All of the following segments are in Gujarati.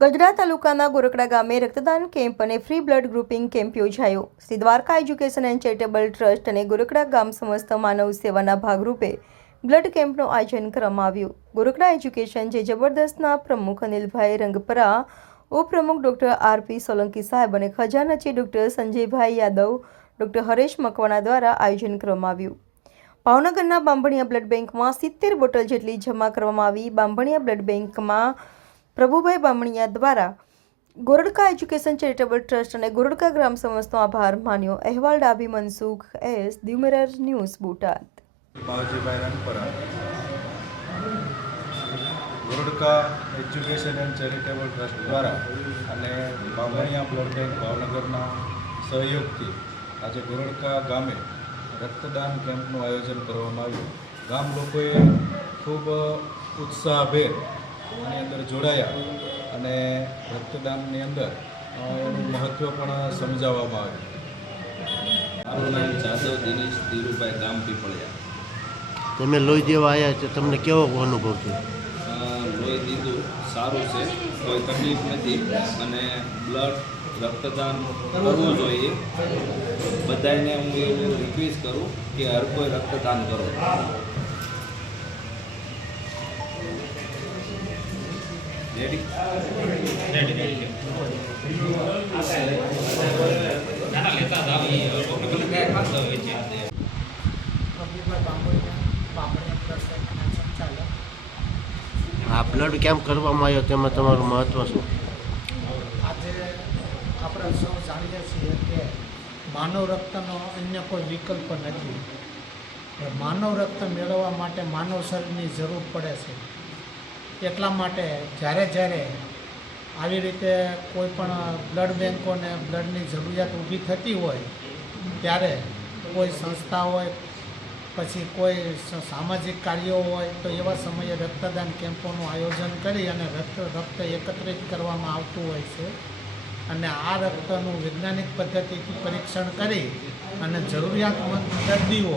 ગઢડા તાલુકાના ગોરકડા ગામે રક્તદાન કેમ્પ અને ફ્રી બ્લડ ગ્રુપિંગ કેમ્પ યોજાયો। Shri Dwarka education and charitable trust અને ગોરકડા ગામ સમસ્ત માનવ સેવાના ભાગરૂપે બ્લડ કેમ્પનું આયોજન કરવામાં આવ્યું। ગોરકડા એજ્યુકેશન જે જબરદસ્તના પ્રમુખ અનિલભાઈ રંગપરા, ઉપપ્રમુખ ડૉક્ટર આર.પી. સોલંકી સાહેબ અને ખજાનચી ડૉક્ટર સંજયભાઈ યાદવ, ડૉક્ટર હરેશ મકવાણા દ્વારા આયોજન કરવામાં આવ્યું। ભાવનગરના બાંભણિયા બ્લડ બેંકમાં 70 બોટલ જેટલી જમા કરવામાં આવી। બાંભણિયા બ્લડ બેંકમાં પ્રભુભાઈ બામણિયા દ્વારા ગોરડકા એજ્યુકેશન ચેરિટેબલ ટ્રસ્ટ અને ગોરડકા ગ્રામ સમસ્તનો આભાર માન્યો। અહેવાલ ડાબી Mansukh S, Diu mirror news, Botad. Bavjibhai Rangpara, Goradka education and charitable trust દ્વારા અને બામણિયા બ્લડ બેંક ભાવનગરના સહયોગથી આજે ગોરડકા ગામે રક્તદાન કેમ્પનું આયોજન કરવામાં આવ્યું। ગામ લોકોએ ખૂબ ઉત્સાહભેર આની અંદર જોડાયા અને રક્તદાનની અંદર એનું મહત્ત્વ પણ સમજાવવામાં આવ્યું। મારું નામ જાદવ દિનેશ ધીરુભાઈ, ગામ પીપળિયા। તમે લોહી દેવા આવ્યા તો તમને કેવો અનુભવ છે? લોહી દીધું સારું છે, કોઈ તકલીફ નથી અને રક્તદાન કરવું જોઈએ। બધાને હું એવું રિક્વેસ્ટ કરું કે હર કોઈ રક્તદાન કરો। રેડી? આ બ્લડ કેમ્પ કરવામાં આવ્યો તેમાં તમારું મહત્ત્વ શું? આજે આપણે સૌ જાણીએ છીએ કે માનવ રક્તનો અન્ય કોઈ વિકલ્પ નથી। માનવ રક્ત મેળવવા માટે માનવ શરીરની જરૂર પડે છે। એટલા માટે જ્યારે આવી રીતે કોઈ પણ બ્લડ બેંકોને બ્લડની જરૂરિયાત ઊભી થતી હોય ત્યારે કોઈ સંસ્થા હોય, પછી કોઈ સામાજિક કાર્યો હોય તો એવા સમયે રક્તદાન કેમ્પોનું આયોજન કરી અને રક્ત એકત્રિત કરવામાં આવતું હોય છે અને આ રક્તનું વૈજ્ઞાનિક પદ્ધતિથી પરીક્ષણ કરી અને જરૂરિયાતમંદ દર્દીઓ,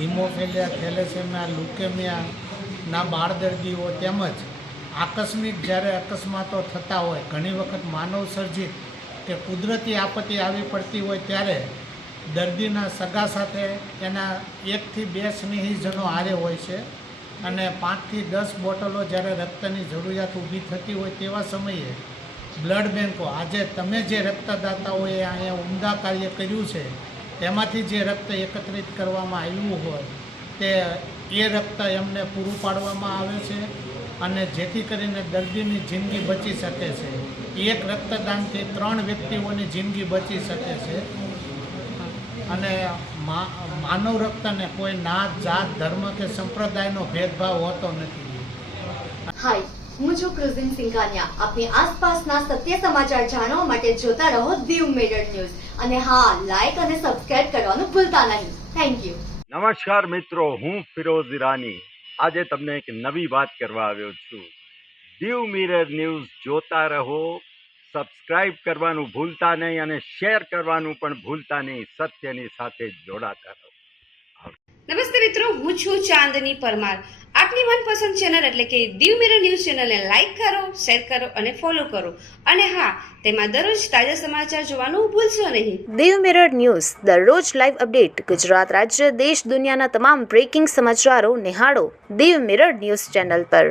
હિમોફિલિયા, થેલેસેમિયા, લ્યુકેમિયાના બાળ દર્દીઓ તેમજ આકસ્મિક જ્યારે અકસ્માતો થતા હોય, ઘણી વખત માનવ સર્જિત કે કુદરતી આપત્તિ આવી પડતી હોય ત્યારે દર્દીના સગા સાથે એના 1 થી 2 સ્નેહીજનો હારે હોય છે અને 5 થી 10 બોટલો જ્યારે રક્તની જરૂરિયાત ઊભી થતી હોય તેવા સમયે બ્લડ બેંકો, આજે તમે જે રક્તદાતાઓએ અહીંયા ઉમદા કાર્ય કર્યું છે તેમાંથી જે રક્ત એકત્રિત કરવામાં આવ્યું હોય તે રક્ત એમને પૂરું પાડવામાં આવે છે અને જેથી કરીને દર્દીની જિંદગી બચી શકે છે। એક રક્તદાનથી 3 વ્યક્તિઓની જિંદગી બચી શકે છે અને માનવ રક્તને કોઈ નાત, જાત, ધર્મ કે સંપ્રદાયનો ભેદભાવ હોતો નથી। હાય, હું છું ક્રુઝિન સિંઘાનિયા। આપની આસપાસના સત્ય સમાચાર જાણવા માટે જોતા રહો દીવ મિરર ન્યૂઝ અને હા, લાઈક અને સબસ્ક્રાઇબ કરવાનું ભૂલતા નહીં। Thank you. નમસ્કાર મિત્રો, હું ફિરોઝ ઈરાની આજે તમને એક નવી વાત કરવા આવ્યો છું। દીવ મિરર ન્યૂઝ જોતા રહો, સબસ્ક્રાઇબ કરવાનું ભૂલતા નહીં અને શેર કરવાનું પણ ભૂલતા નહીં। સત્યની સાથે જોડાતા રહો। નમસ્તે મિત્રો, હું છું ચાંદની પરમાર। આપની મનપસંદ ચેનલ એટલે કે દીવ મિરર ન્યૂઝ ચેનલને લાઈક કરો, શેર કરો અને ફોલો કરો અને હા, તેમાં દરરોજ તાજા સમાચાર જોવાનું ભૂલશો નહીં। દીવ મિરર ન્યૂઝ દરરોજ લાઈવ અપડેટ, ગુજરાત રાજ્ય, દેશ દુનિયાના તમામ બ્રેકિંગ સમાચારો નિહાળો દીવ મિરર ન્યૂઝ ચેનલ પર।